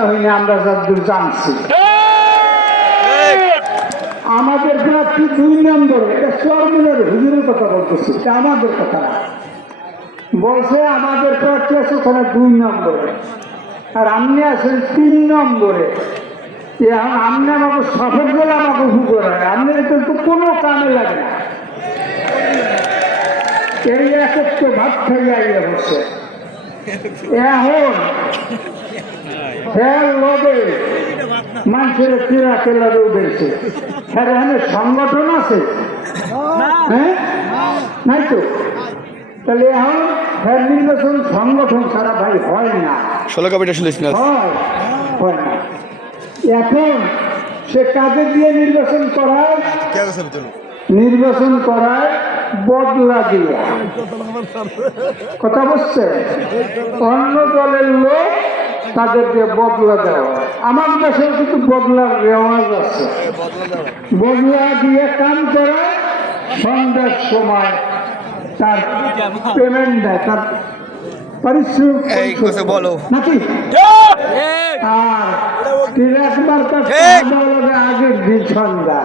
না হইনি আমরা যতদূর জানছি। আমাদের প্রার্থী 2 নম্বর, এটা চরমিনের হুজুরের কথা বলতেছি, এটা আমাদের কথা না। বলছে আমাদের প্রার্থী আছে ওখানে 2 নম্বরে, আর আপনি আছেন 3 নম্বরে। এখন আপনি আমাকে সফর করে আমাকে উঠু করায়, আপনি এটা তো কোনো কামে লাগে না। এই একত্র ভাত খাইয়া ইয়ে হচ্ছে। এখন খেয়াল লবে মানুষের ক্রীড়া খেলারে উঠেছে, এখানে সংগঠন আছে, হ্যাঁ নাই তো? তাহলে এখন ফের নির্বাচন সংগঠন ছাড়া ভাই হয় না, 16 কপিটা শুনেছি না, হয় না। এখন সে কাজে দিয়ে নির্বাচন করায়, বদলা দিয়ে কথা বলছে, অন্য দলের লোক তাদেরকে বদলা দেওয়া। আমার দেশেও কিন্তু বদলার রেওয়াজ আছে, বদলা দিয়ে কাম করে, সন্ধ্যার সময় তার পেমেন্ট দেয়, তার পারিশ্রমিক বলো নাকি। আর একবার তার আগের দিন সন্ধ্যা